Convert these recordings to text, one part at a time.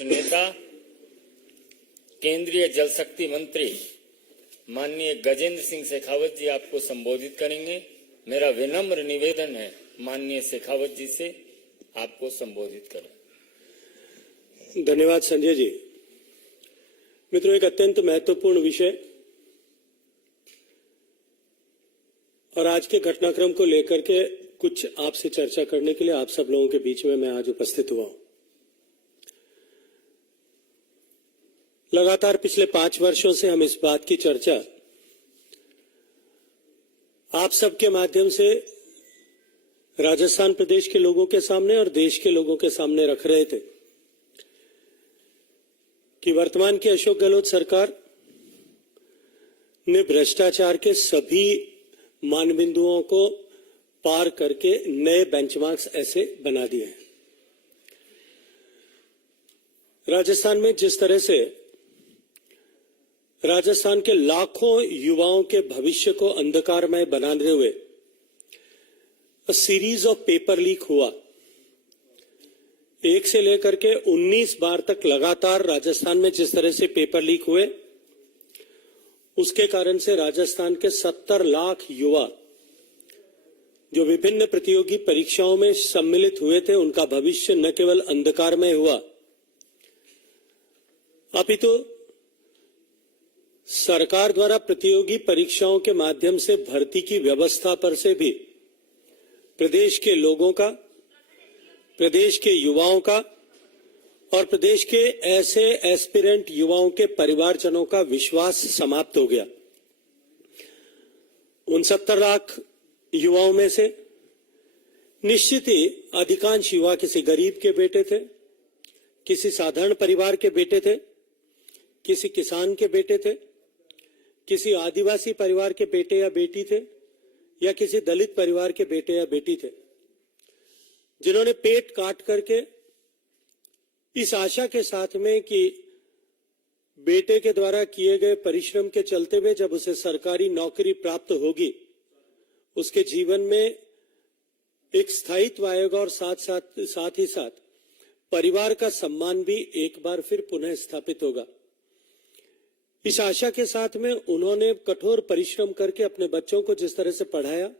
नेता केंद्रीय जल शक्ति मंत्री माननीय गजेंद्र सिंह शेखावत जी आपको संबोधित करेंगे। मेरा विनम्र निवेदन है माननीय शेखावत जी से आपको संबोधित करें। धन्यवाद संजय जी। मित्रों, एक अत्यंत महत्वपूर्ण विषय और आज के घटनाक्रम को लेकर के कुछ आपसे चर्चा करने के लिए आप सब लोगों के बीच में मैं आज उपस्थित हुआ हूं। लगातार पिछले 5 वर्षों से हम इस बात की चर्चा आप सबके माध्यम से राजस्थान प्रदेश के लोगों के सामने और देश के लोगों के सामने रख रहे थे कि वर्तमान की अशोक गहलोत सरकार ने भ्रष्टाचार के सभी मानबिंदुओं को पार करके नए बेंचमार्क्स ऐसे बना दिए हैं। राजस्थान में जिस तरह से राजस्थान के लाखों युवाओं के भविष्य को अंधकारमय बनाते हुए सीरीज ऑफ पेपर लीक हुआ, 1 से लेकर के 19 बार तक लगातार राजस्थान में जिस तरह से पेपर लीक हुए, उसके कारण से राजस्थान के 70 लाख युवा जो विभिन्न प्रतियोगी परीक्षाओं में सम्मिलित हुए थे, उनका भविष्य न केवल अंधकारमय हुआ अपितु सरकार द्वारा प्रतियोगी परीक्षाओं के माध्यम से भर्ती की व्यवस्था पर से भी प्रदेश के लोगों का, प्रदेश के युवाओं का और प्रदेश के ऐसे एस्पिरेंट युवाओं के परिवारजनों का विश्वास समाप्त हो गया। उन 70 लाख युवाओं में से निश्चित ही अधिकांश युवा किसी गरीब के बेटे थे, किसी साधारण परिवार के बेटे थे, किसी किसान के बेटे थे, किसी आदिवासी परिवार के बेटे या बेटी थे या किसी दलित परिवार के बेटे या बेटी थे, जिन्होंने पेट काट करके इस आशा के साथ में कि बेटे के द्वारा किए गए परिश्रम के चलते हुए जब उसे सरकारी नौकरी प्राप्त होगी, उसके जीवन में एक स्थायित्व आएगा और साथ ही साथ परिवार का सम्मान भी एक बार फिर पुनः स्थापित होगा। इस आशा के साथ में उन्होंने कठोर परिश्रम करके अपने बच्चों को जिस तरह से पढ़ाया,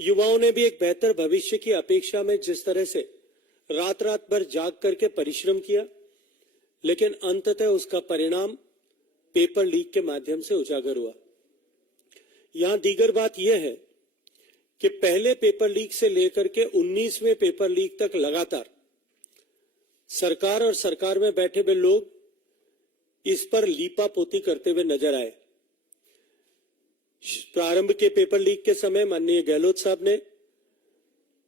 युवाओं ने भी एक बेहतर भविष्य की अपेक्षा में जिस तरह से रात रात भर जाग करके परिश्रम किया, लेकिन अंततः उसका परिणाम पेपर लीक के माध्यम से उजागर हुआ। यहां दीगर बात यह है कि पहले पेपर लीक से लेकर के 19वें पेपर लीक तक लगातार सरकार और सरकार में बैठे हुए लोग इस पर लीपापोती करते हुए नजर आए। प्रारंभ के पेपर लीक के समय माननीय गहलोत साहब ने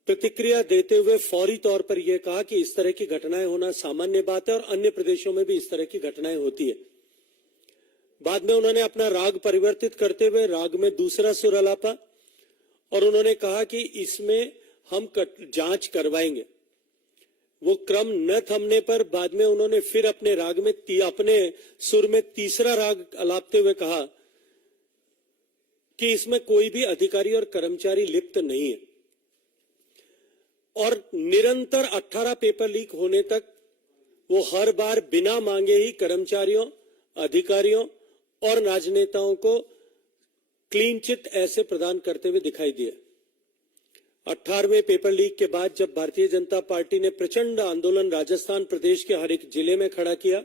प्रतिक्रिया देते हुए फौरी तौर पर यह कहा कि इस तरह की घटनाएं होना सामान्य बात है और अन्य प्रदेशों में भी इस तरह की घटनाएं होती है। बाद में उन्होंने अपना राग परिवर्तित करते हुए राग में दूसरा सुर अलापा और उन्होंने कहा कि इसमें हम जांच करवाएंगे। वो क्रम न थमने पर बाद में उन्होंने फिर अपने राग में अपने सुर में तीसरा राग अलापते हुए कहा कि इसमें कोई भी अधिकारी और कर्मचारी लिप्त नहीं है। और निरंतर 18 पेपर लीक होने तक वो हर बार बिना मांगे ही कर्मचारियों, अधिकारियों और राजनेताओं को क्लीन चिट ऐसे प्रदान करते हुए दिखाई दिए। 18वें पेपर लीक के बाद जब भारतीय जनता पार्टी ने प्रचंड आंदोलन राजस्थान प्रदेश के हर एक जिले में खड़ा किया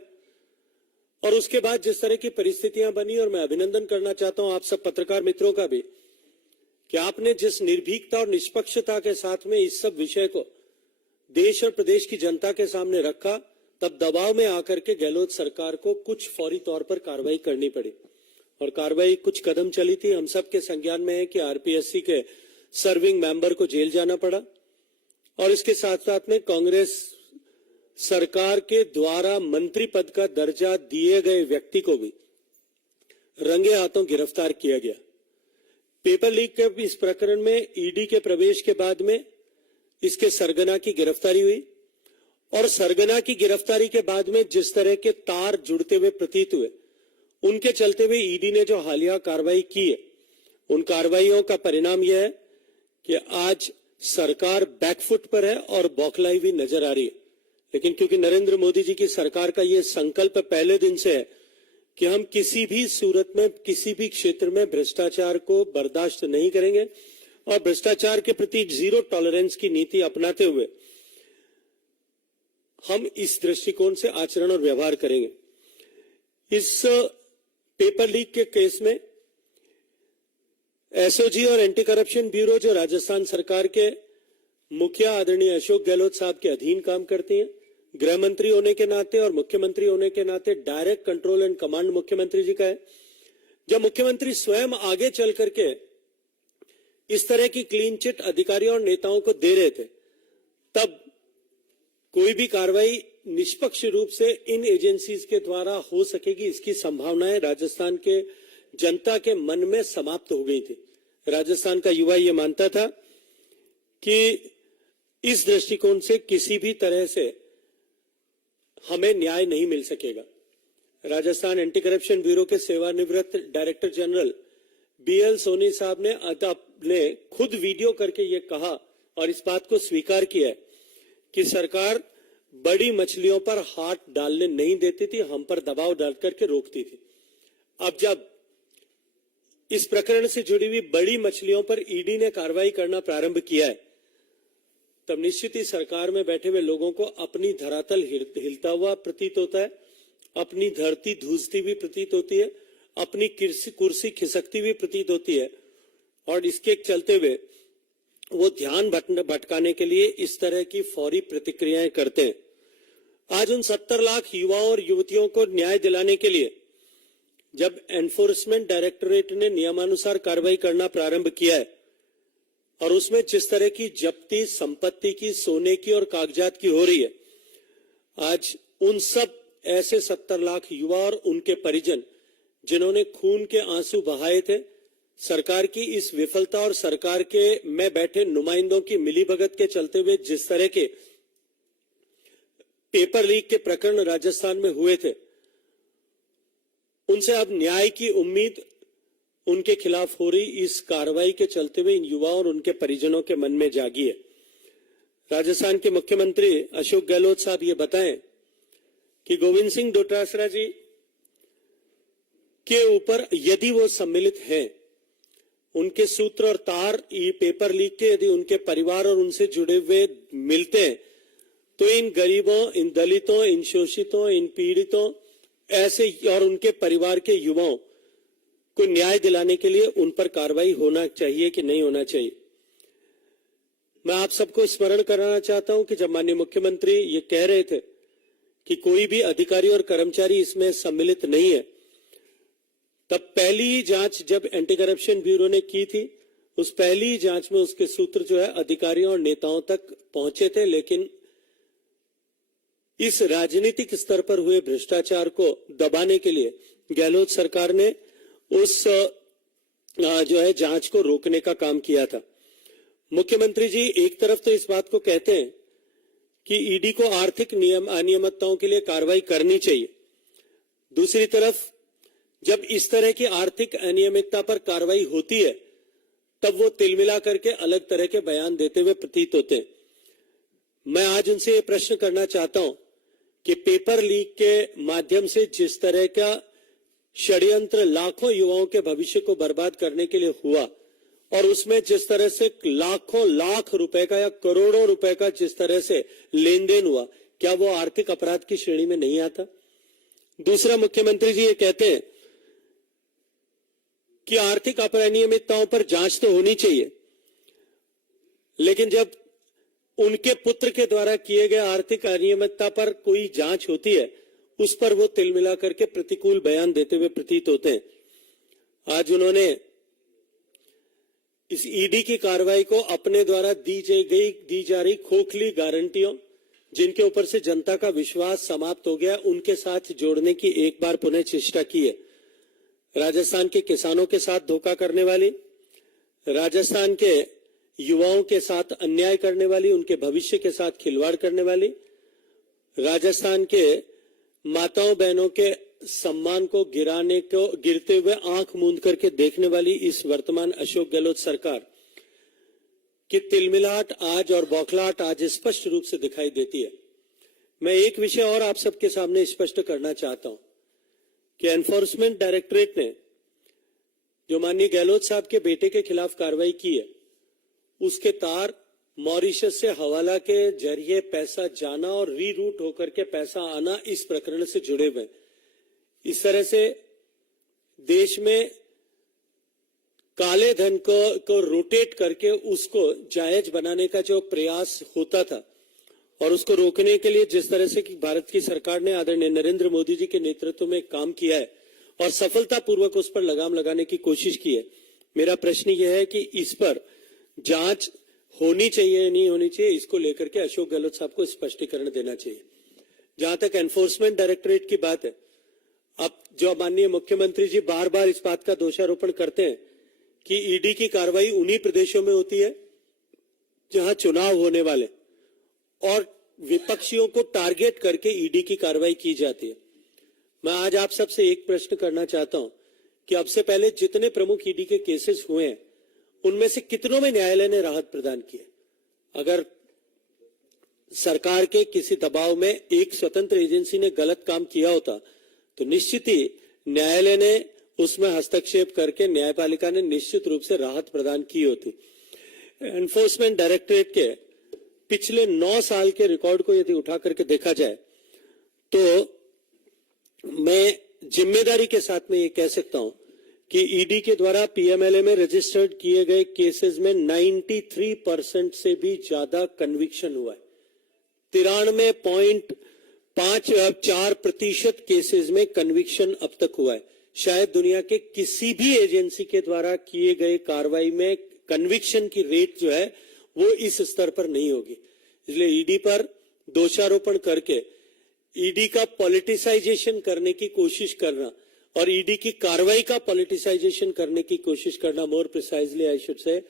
और उसके बाद जिस तरह की परिस्थितियां बनी, और मैं अभिनंदन करना चाहता हूं आप सब पत्रकार मित्रों का भी कि आपने जिस निर्भीकता और निष्पक्षता के साथ में इस सब विषय को देश और प्रदेश की जनता के सामने रखा, तब दबाव में आकर के गहलोत सरकार को कुछ फौरी तौर पर कार्रवाई करनी पड़ी और कार्रवाई कुछ कदम चली थी। हम सबके संज्ञान में है कि आरपीएससी के सर्विंग मेंबर को जेल जाना पड़ा और इसके साथ साथ में कांग्रेस सरकार के द्वारा मंत्री पद का दर्जा दिए गए व्यक्ति को भी रंगे हाथों गिरफ्तार किया गया। पेपर लीक के इस प्रकरण में ईडी के प्रवेश के बाद में इसके सरगना की गिरफ्तारी हुई और सरगना की गिरफ्तारी के बाद में जिस तरह के तार जुड़ते हुए प्रतीत हुए, उनके चलते हुए ईडी ने जो हालिया कार्रवाई की है, उन कार्रवाइयों का परिणाम यह है कि आज सरकार बैकफुट पर है और बौखलाई हुई नजर आ रही है। लेकिन क्योंकि नरेंद्र मोदी जी की सरकार का ये संकल्प पहले दिन से है कि हम किसी भी सूरत में किसी भी क्षेत्र में भ्रष्टाचार को बर्दाश्त नहीं करेंगे और भ्रष्टाचार के प्रति जीरो टॉलरेंस की नीति अपनाते हुए हम इस दृष्टिकोण से आचरण और व्यवहार करेंगे। इस पेपर लीक के केस में एसओजी और एंटी करप्शन ब्यूरो जो राजस्थान सरकार के मुखिया आदरणीय अशोक गहलोत साहब के अधीन काम करती हैं, गृह मंत्री होने के नाते और मुख्यमंत्री होने के नाते डायरेक्ट कंट्रोल एंड कमांड मुख्यमंत्री जी का है। जब मुख्यमंत्री स्वयं आगे चल करके इस तरह की क्लीन चिट अधिकारियों और नेताओं को दे रहे थे, तब कोई भी कार्रवाई निष्पक्ष रूप से इन एजेंसीज के द्वारा हो सकेगी, इसकी संभावनाएं राजस्थान के जनता के मन में समाप्त हो गई थी। राजस्थान का युवा ये मानता था कि इस दृष्टिकोण से किसी भी तरह से हमें न्याय नहीं मिल सकेगा। राजस्थान एंटी करप्शन ब्यूरो के सेवानिवृत्त डायरेक्टर जनरल बीएल सोनी साहब ने खुद वीडियो करके ये कहा और इस बात को स्वीकार किया है कि सरकार बड़ी मछलियों पर हाथ डालने नहीं देती थी, हम पर दबाव डाल करके रोकती थी। अब जब इस प्रकरण से जुड़ी हुई बड़ी मछलियों पर ईडी ने कार्रवाई करना प्रारंभ किया है, तब निश्चित ही सरकार में बैठे हुए लोगों को अपनी धरातल हिलता हुआ प्रतीत होता है, अपनी धरती धूसती हुई प्रतीत होती है, अपनी कुर्सी खिसकती हुई प्रतीत होती है और इसके चलते हुए वो ध्यान भटकाने के लिए इस तरह की फौरी प्रतिक्रियाएं करते हैं। आज उन 70 लाख युवाओं और युवतियों को न्याय दिलाने के लिए जब एनफोर्समेंट डायरेक्टोरेट ने नियमानुसार कार्रवाई करना प्रारंभ किया है और उसमें जिस तरह की जब्ती संपत्ति की, सोने की और कागजात की हो रही है, आज उन सब ऐसे 70 लाख युवा और उनके परिजन जिन्होंने खून के आंसू बहाए थे, सरकार की इस विफलता और सरकार के में बैठे नुमाइंदों की मिलीभगत के चलते हुए जिस तरह के पेपर लीक के प्रकरण राजस्थान में हुए थे, उनसे अब न्याय की उम्मीद उनके खिलाफ हो रही इस कार्रवाई के चलते हुए इन युवाओं और उनके परिजनों के मन में जागी है। राजस्थान के मुख्यमंत्री अशोक गहलोत साहब ये बताएं कि गोविंद सिंह डोटासरा जी के ऊपर यदि वो सम्मिलित हैं, उनके सूत्र और तार ये पेपर लीक के यदि उनके परिवार और उनसे जुड़े हुए मिलते हैं, तो इन गरीबों, इन दलितों, इन शोषितों, इन पीड़ितों ऐसे और उनके परिवार के युवाओं को न्याय दिलाने के लिए उन पर कार्रवाई होना चाहिए कि नहीं होना चाहिए। मैं आप सबको स्मरण कराना चाहता हूं कि जब माननीय मुख्यमंत्री ये कह रहे थे कि कोई भी अधिकारी और कर्मचारी इसमें सम्मिलित नहीं है, तब पहली जांच जब एंटी करप्शन ब्यूरो ने की थी, उस पहली जांच में उसके सूत्र जो है अधिकारियों और नेताओं तक पहुंचे थे, लेकिन इस राजनीतिक स्तर पर हुए भ्रष्टाचार को दबाने के लिए गहलोत सरकार ने उस जो है जांच को रोकने का काम किया था। मुख्यमंत्री जी एक तरफ तो इस बात को कहते हैं कि ईडी को आर्थिक अनियमितताओं के लिए कार्रवाई करनी चाहिए, दूसरी तरफ जब इस तरह की आर्थिक अनियमितता पर कार्रवाई होती है तब वो तिलमिला करके अलग तरह के बयान देते हुए प्रतीत होते हैं। मैं आज उनसे ये प्रश्न करना चाहता हूं कि पेपर लीक के माध्यम से जिस तरह का षड्यंत्र लाखों युवाओं के भविष्य को बर्बाद करने के लिए हुआ और उसमें जिस तरह से लाखों लाख रुपए का या करोड़ों रुपए का जिस तरह से लेन देन हुआ, क्या वो आर्थिक अपराध की श्रेणी में नहीं आता? दूसरा, मुख्यमंत्री जी ये कहते हैं कि आर्थिक अनियमितताओं पर जांच तो होनी चाहिए, लेकिन जब उनके पुत्र के द्वारा किए गए आर्थिक अनियमितता पर कोई जांच होती है, उस पर वो तिलमिला करके प्रतिकूल बयान देते हुए प्रतीत होते हैं। आज उन्होंने इस ईडी की कार्रवाई को अपने द्वारा दी जा रही खोखली गारंटियों, जिनके ऊपर से जनता का विश्वास समाप्त हो गया, उनके साथ जोड़ने की एक बार पुनः चेष्टा की है। राजस्थान के किसानों के साथ धोखा करने वाली, राजस्थान के युवाओं के साथ अन्याय करने वाली, उनके भविष्य के साथ खिलवाड़ करने वाली, राजस्थान के माताओं बहनों के सम्मान को गिरते हुए आंख मूंद करके देखने वाली इस वर्तमान अशोक गहलोत सरकार की तिलमिलाहट आज और बौखलाहट आज स्पष्ट रूप से दिखाई देती है। मैं एक विषय और आप सबके सामने स्पष्ट करना चाहता हूं कि एनफोर्समेंट डायरेक्टरेट ने जो माननीय गहलोत साहब के बेटे के खिलाफ कार्रवाई की है, उसके तार मॉरिशस से हवाला के जरिए पैसा जाना और रीरूट होकर के पैसा आना इस प्रकरण से जुड़े हुए हैं। इस तरह से देश में काले धन को रोटेट करके उसको जायज बनाने का जो प्रयास होता था और उसको रोकने के लिए जिस तरह से कि भारत की सरकार ने आदरणीय नरेंद्र मोदी जी के नेतृत्व में काम किया है और सफलतापूर्वक उस पर लगाम लगाने की कोशिश की है, मेरा प्रश्न यह है कि इस पर जांच होनी चाहिए या नहीं होनी चाहिए, इसको लेकर के अशोक गहलोत साहब को स्पष्टीकरण देना चाहिए। जहां तक एनफोर्समेंट डायरेक्टरेट की बात है, अब जो माननीय मुख्यमंत्री जी बार बार इस बात का दोषारोपण करते हैं कि ईडी की कार्रवाई उन्हीं प्रदेशों में होती है जहां चुनाव होने वाले और विपक्षियों को टारगेट करके ईडी की कार्रवाई की जाती है। मैं आज आप सबसे एक प्रश्न करना चाहता हूं कि अब से पहले जितने प्रमुख ईडी के केसेस हुए हैं उनमें से कितनों में न्यायालय ने राहत प्रदान की है? अगर सरकार के किसी दबाव में एक स्वतंत्र एजेंसी ने गलत काम किया होता तो निश्चित ही न्यायालय ने उसमें हस्तक्षेप करके न्यायपालिका ने निश्चित रूप से राहत प्रदान की होती। एनफोर्समेंट डायरेक्टरेट के पिछले 9 साल के रिकॉर्ड को यदि उठा करके देखा जाए तो मैं जिम्मेदारी के साथ में ये कह सकता हूं कि ईडी के द्वारा पीएमएलए में रजिस्टर्ड किए गए केसेस में 93% से भी ज्यादा कन्विक्शन हुआ है। 93.54% केसेस में कन्विक्शन अब तक हुआ है। शायद दुनिया के किसी भी एजेंसी के द्वारा किए गए कार्रवाई में कन्विक्शन की रेट जो है वो इस स्तर पर नहीं होगी। इसलिए ईडी पर दोषारोपण करके ईडी का पॉलिटिसाइजेशन करने की कोशिश करना और ईडी की कार्रवाई का पॉलिटिसाइजेशन करने की कोशिश करना, more precisely I should say,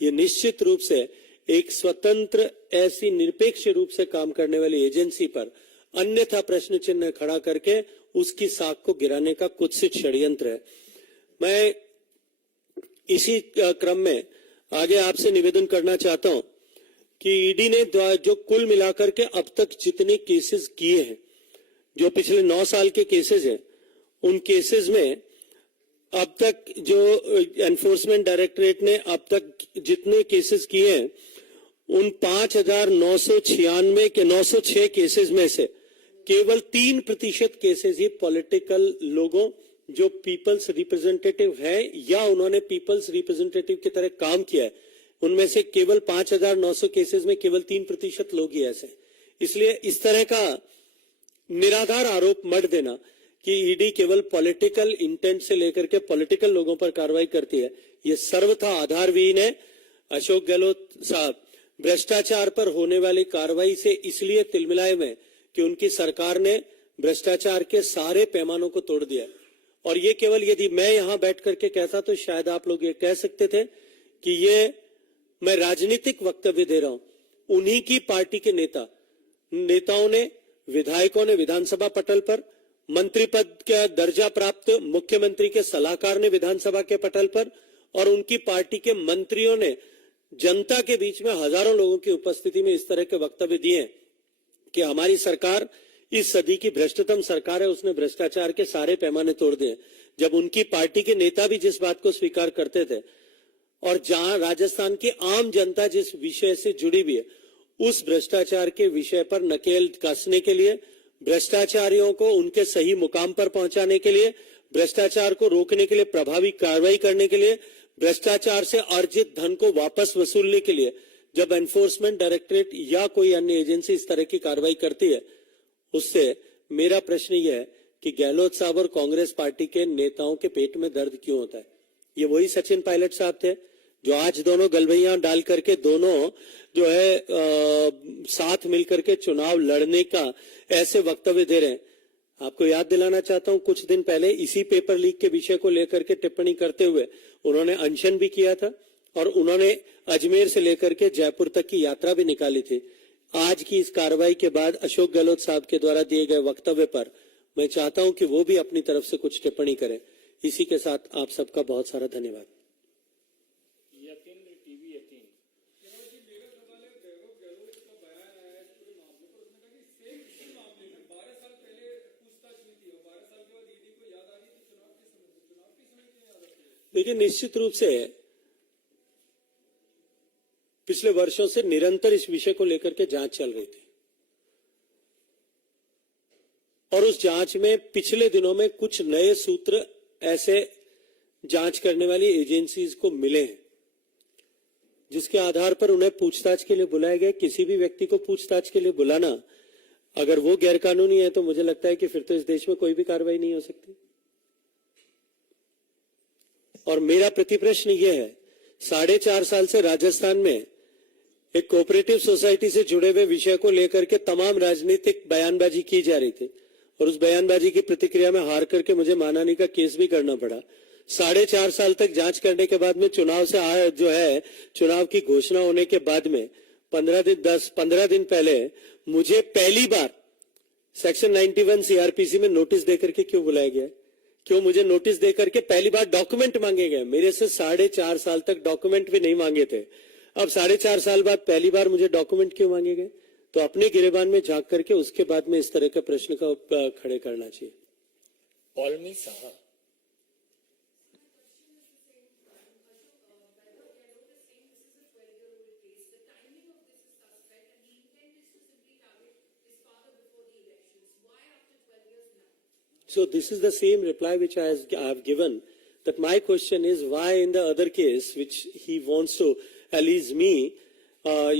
ये निश्चित रूप से एक स्वतंत्र ऐसी निरपेक्ष रूप से काम करने वाली एजेंसी पर अन्यथा प्रश्न चिन्ह खड़ा करके उसकी साख को गिराने का कुत्सित षड्यंत्र है। मैं इसी क्रम में आगे आपसे निवेदन करना चाहता हूं कि ईडी ने जो कुल मिलाकर के अब तक जितने केसेस किए हैं, जो पिछले 9 साल के केसेस हैं, उन केसेस में अब तक जो एनफोर्समेंट डायरेक्टरेट ने अब तक जितने केसेस किए हैं उन 5,996 के 906 केसेस में से केवल 3% केसेस ही पॉलिटिकल लोगों जो पीपल्स रिप्रेजेंटेटिव है या उन्होंने पीपल्स रिप्रेजेंटेटिव की तरह काम किया है, उनमें से केवल 5,900 केसेस में केवल 3% लोग ही ऐसे। इसलिए इस तरह का निराधार आरोप मत देना कि ईडी केवल पॉलिटिकल इंटेंट से लेकर के पॉलिटिकल लोगों पर कार्रवाई करती है, ये सर्वथा आधारविहीन है। अशोक गहलोत साहब भ्रष्टाचार पर होने वाली कार्रवाई से इसलिए तिलमिलाए हुए कि उनकी सरकार ने भ्रष्टाचार के सारे पैमानों को तोड़ दिया। और ये केवल यदि मैं यहां बैठ करके कहता तो शायद आप लोग ये कह सकते थे कि ये मैं राजनीतिक वक्तव्य दे रहा हूं। उन्हीं की पार्टी के नेताओं ने, विधायकों ने विधानसभा पटल पर, मंत्री पद का दर्जा प्राप्त मुख्यमंत्री के सलाहकार ने विधानसभा के पटल पर और उनकी पार्टी के मंत्रियों ने जनता के बीच में हजारों लोगों की उपस्थिति में इस तरह के वक्तव्य दिए कि हमारी सरकार इस सदी की भ्रष्टतम सरकार है, उसने भ्रष्टाचार के सारे पैमाने तोड़ दिए। जब उनकी पार्टी के नेता भी जिस बात को स्वीकार करते थे और जहां राजस्थान की आम जनता जिस विषय से जुड़ी हुई है, उस भ्रष्टाचार के विषय पर नकेल कसने के लिए, भ्रष्टाचारियों को उनके सही मुकाम पर पहुंचाने के लिए, भ्रष्टाचार को रोकने के लिए प्रभावी कार्रवाई करने के लिए, भ्रष्टाचार से अर्जित धन को वापस वसूलने के लिए जब एनफोर्समेंट डायरेक्टरेट या कोई अन्य एजेंसी इस तरह की कार्रवाई करती है, उससे मेरा प्रश्न यह है कि गहलोत साहब और कांग्रेस पार्टी के नेताओं के पेट में दर्द क्यों होता है? ये वही सचिन पायलट साहब थे जो आज दोनों गलबैया डाल करके दोनों जो है साथ मिलकर के चुनाव लड़ने का ऐसे वक्तव्य दे रहे हैं। आपको याद दिलाना चाहता हूं, कुछ दिन पहले इसी पेपर लीक के विषय को लेकर के टिप्पणी करते हुए उन्होंने अनशन भी किया था और उन्होंने अजमेर से लेकर के जयपुर तक की यात्रा भी निकाली थी। आज की इस कार्रवाई के बाद अशोक गहलोत साहब के द्वारा दिए गए वक्तव्य पर मैं चाहता हूं कि वो भी अपनी तरफ से कुछ टिप्पणी करें। इसी के साथ आप सबका बहुत सारा धन्यवाद। देखिए, निश्चित रूप से पिछले वर्षों से निरंतर इस विषय को लेकर के जांच चल रही थी और उस जांच में पिछले दिनों में कुछ नए सूत्र ऐसे जांच करने वाली एजेंसीज को मिले हैं जिसके आधार पर उन्हें पूछताछ के लिए बुलाया गया। किसी भी व्यक्ति को पूछताछ के लिए बुलाना अगर वो गैरकानूनी है तो मुझे लगता है कि फिर तो इस देश में कोई भी कार्रवाई नहीं हो सकती। और मेरा प्रतिप्रश्न यह है, 4.5 साल से राजस्थान में एक कोऑपरेटिव सोसाइटी से जुड़े हुए विषय को लेकर के तमाम राजनीतिक बयानबाजी की जा रही थी और उस बयानबाजी की प्रतिक्रिया में हार करके मुझे मानहानि का केस भी करना पड़ा। 4.5 साल तक जांच करने के बाद में चुनाव से जो है चुनाव की घोषणा होने के बाद में 15 दिन पहले मुझे पहली बार सेक्शन 91 सीआरपीसी में नोटिस देकर के क्यों बुलाया गया? क्यों मुझे नोटिस देकर के पहली बार डॉक्यूमेंट मांगे गए? मेरे से 4.5 साल तक डॉक्यूमेंट भी नहीं मांगे थे। अब 4.5 साल बाद पहली बार मुझे डॉक्यूमेंट क्यों मांगे गए? तो अपने गिरेबान में झांक करके उसके बाद में इस तरह के प्रश्न का खड़े करना चाहिए। Paulami Saha, So this is the same reply which I have given, that my question is why in the other case which he wants to allege me,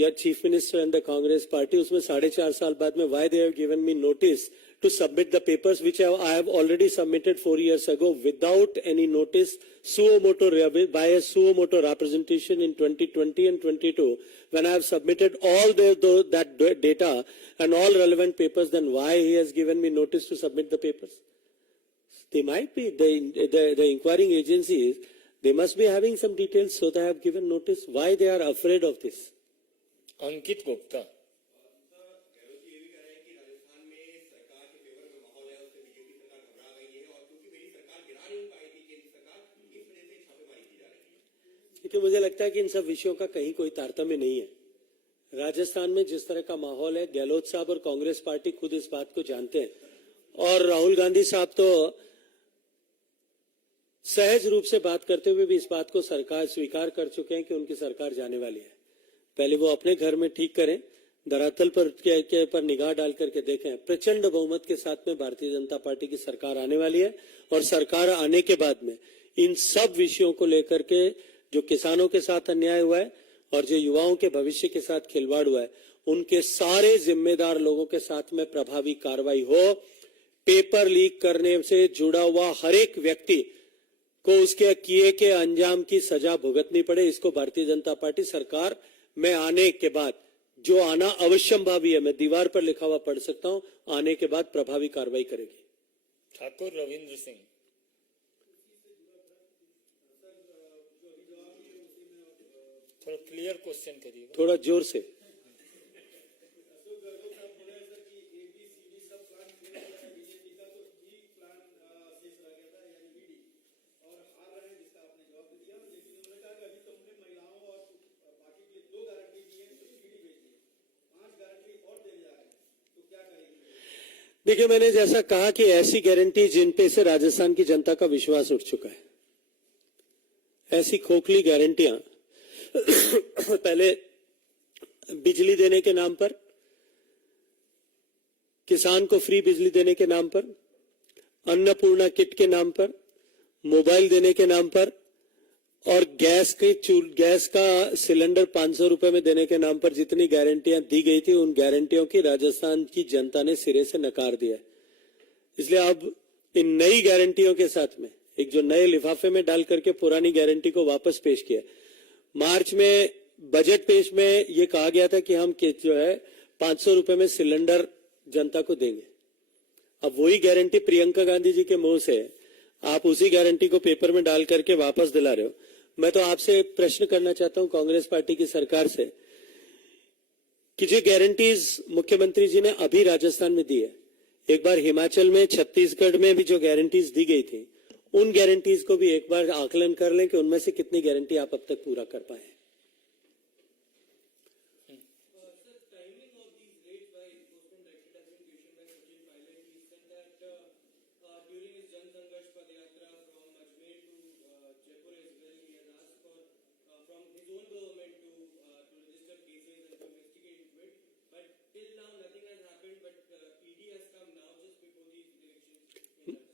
your chief minister and the Congress party, उसमें 4.5 साल बाद में why they have given me notice to submit the papers which I have already submitted 4 years ago without any notice, suo moto by a suo moto representation in 2020 and 22 when I have submitted all that data and all relevant papers. Then why he has given me notice to submit the papers? They might be the inquiring agencies, they must be having some details, so they have given notice. Why they are afraid of this? अंकित गुप्ता, क्योंकि मुझे लगता है कि इन सब विषयों का कहीं कोई तारतम्य नहीं है। राजस्थान में जिस तरह का माहौल है, गहलोत साहब और कांग्रेस पार्टी खुद इस बात को जानते हैं और राहुल गांधी साहब तो सहज रूप से बात करते हुए भी इस बात को सरकार स्वीकार कर चुके हैं कि उनकी सरकार जाने वाली है। पहले वो अपने घर में ठीक करें, धरातल पर निगाह डाल करके देखें। प्रचंड बहुमत के साथ में भारतीय जनता पार्टी की सरकार आने वाली है और सरकार आने के बाद में इन सब विषयों को लेकर के जो किसानों के साथ अन्याय हुआ है और जो युवाओं के भविष्य के साथ खिलवाड़ हुआ है, उनके सारे जिम्मेदार लोगों के साथ में प्रभावी कार्रवाई हो। पेपर लीक करने से जुड़ा हुआ हर एक व्यक्ति को उसके किए के अंजाम की सजा भुगतनी पड़े। इसको भारतीय जनता पार्टी सरकार में आने के बाद, जो आना अवश्यंभावी है, मैं दीवार पर लिखा हुआ पढ़ सकता हूं, आने के बाद प्रभावी कार्रवाई करेगी। ठाकुर रविंद्र सिंह, थोड़ा क्लियर क्वेश्चन करिए, थोड़ा जोर से। देखिए, मैंने जैसा कहा कि ऐसी गारंटी जिन पे से राजस्थान की जनता का विश्वास उठ चुका है, ऐसी खोखली गारंटियां पहले बिजली देने के नाम पर, किसान को फ्री बिजली देने के नाम पर, अन्नपूर्णा किट के नाम पर, मोबाइल देने के नाम पर और गैस का सिलेंडर 500 रुपए में देने के नाम पर जितनी गारंटियां दी गई थी, उन गारंटियों की राजस्थान की जनता ने सिरे से नकार दिया। इसलिए अब इन नई गारंटियों के साथ में एक जो नए लिफाफे में डाल करके पुरानी गारंटी को वापस पेश किया। मार्च में बजट पेश में ये कहा गया था कि हम जो है 500 रुपए में सिलेंडर जनता को देंगे। अब वही गारंटी प्रियंका गांधी जी के मुंह से आप उसी गारंटी को पेपर में डाल करके वापस दिला रहे हो। मैं तो आपसे प्रश्न करना चाहता हूं कांग्रेस पार्टी की सरकार से कि जो गारंटीज मुख्यमंत्री जी ने अभी राजस्थान में दी है, एक बार हिमाचल में, छत्तीसगढ़ में भी जो गारंटीज दी गई थी, उन गारंटीज को भी एक बार आकलन कर लें कि उनमें से कितनी गारंटी आप अब तक पूरा कर पाए।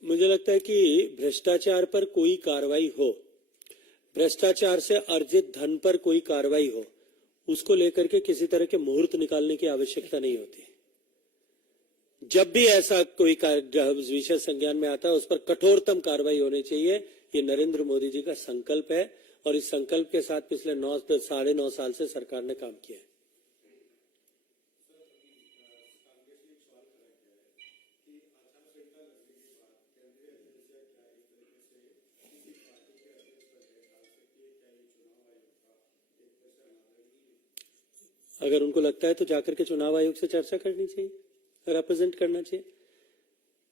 मुझे लगता है कि भ्रष्टाचार पर कोई कार्रवाई हो, भ्रष्टाचार से अर्जित धन पर कोई कार्रवाई हो, उसको लेकर के किसी तरह के मुहूर्त निकालने की आवश्यकता नहीं होती। जब भी ऐसा कोई विषय संज्ञान में आता है उस पर कठोरतम कार्रवाई होनी चाहिए। ये नरेंद्र मोदी जी का संकल्प है और इस संकल्प के साथ पिछले 9.5 साल से सरकार ने काम किया है। अगर उनको लगता है तो जाकर के चुनाव आयोग से चर्चा करनी चाहिए, रिप्रेजेंट करना चाहिए।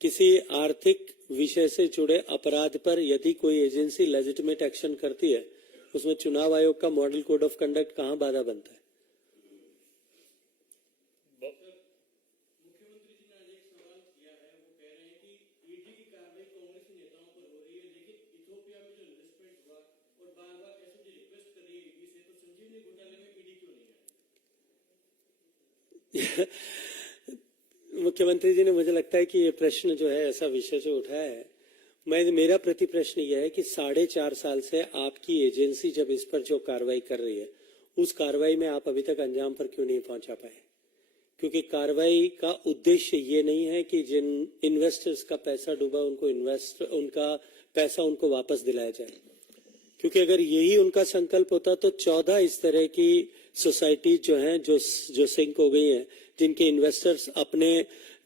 किसी आर्थिक विषय से जुड़े अपराध पर यदि कोई एजेंसी लेजिटिमेट एक्शन करती है, उसमें चुनाव आयोग का मॉडल कोड ऑफ कंडक्ट कहां बाधा बनता है? मुख्यमंत्री जी ने आज एक सवाल किया है, वो कह रहे हैं कि ईडी की कार्रवाई कांग्रेसी नेताओं पर हो रही है, लेकिन इथियोपिया में जो इन्वेस्टमेंट हुआ और बार-बार कैसे जी रिक्वेस्ट कर रही है ईडी से, तो संजीवनी घोटाले में ईडी क्यों नहीं है? मुख्यमंत्री जी ने, मुझे लगता है कि ये प्रश्न जो है ऐसा विषय जो उठाया है, मेरा प्रति प्रश्न यह है कि 4.5 साल से आपकी एजेंसी जब इस पर जो कार्रवाई कर रही है, उस कार्रवाई में आप अभी तक अंजाम पर क्यों नहीं पहुंचा पाए? क्योंकि कार्रवाई का उद्देश्य ये नहीं है कि जिन इन्वेस्टर्स का पैसा डूबा उनका पैसा उनको वापस दिलाया जाए। क्योंकि अगर यही उनका संकल्प होता तो 14 इस तरह की सोसाइटी जो हैं जो सिंक हो गई हैं, जिनके इन्वेस्टर्स अपने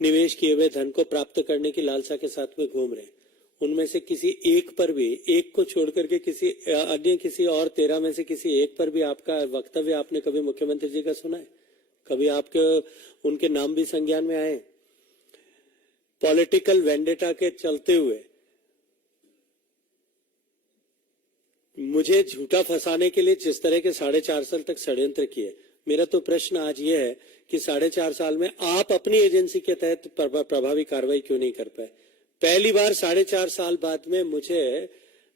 निवेश किए हुए धन को प्राप्त करने की लालसा के साथ में घूम रहे हैं, उनमें से किसी एक पर भी, एक को छोड़ करके किसी और 13 में से किसी एक पर भी आपका वक्तव्य आपने कभी मुख्यमंत्री जी का सुना है? कभी आपके उनके नाम भी संज्ञान में आए? पॉलिटिकल वेंडेटा के चलते हुए मुझे झूठा फंसाने के लिए जिस तरह के 4.5 साल तक षड्यंत्र किए, मेरा तो प्रश्न आज ये है कि 4.5 साल में आप अपनी एजेंसी के तहत प्रभावी कार्रवाई क्यों नहीं कर पाए? पहली बार 4.5 साल बाद में मुझे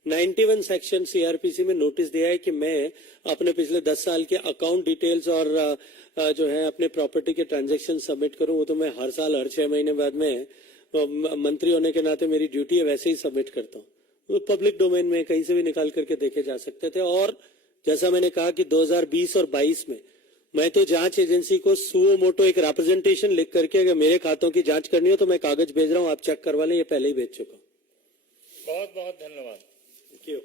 91 सेक्शन सीआरपीसी में नोटिस दिया है कि मैं अपने पिछले 10 साल के अकाउंट डिटेल्स और जो है अपने प्रॉपर्टी के ट्रांजैक्शन सबमिट करूं। वो तो मैं हर साल हर 6 महीने बाद में मंत्री होने के नाते मेरी ड्यूटी है, वैसे ही सबमिट करता हूं। वो पब्लिक डोमेन में कहीं से भी निकाल करके देखे जा सकते थे। और जैसा मैंने कहा कि 2020 और 22 में मैं तो जांच एजेंसी को सुओ मोटो एक रिप्रेजेंटेशन लिख करके अगर मेरे खातों की जांच करनी हो तो मैं कागज भेज रहा हूं, आप चेक करवा लें, ये पहले ही भेज चुका हूं। बहुत बहुत धन्यवाद। Thank you.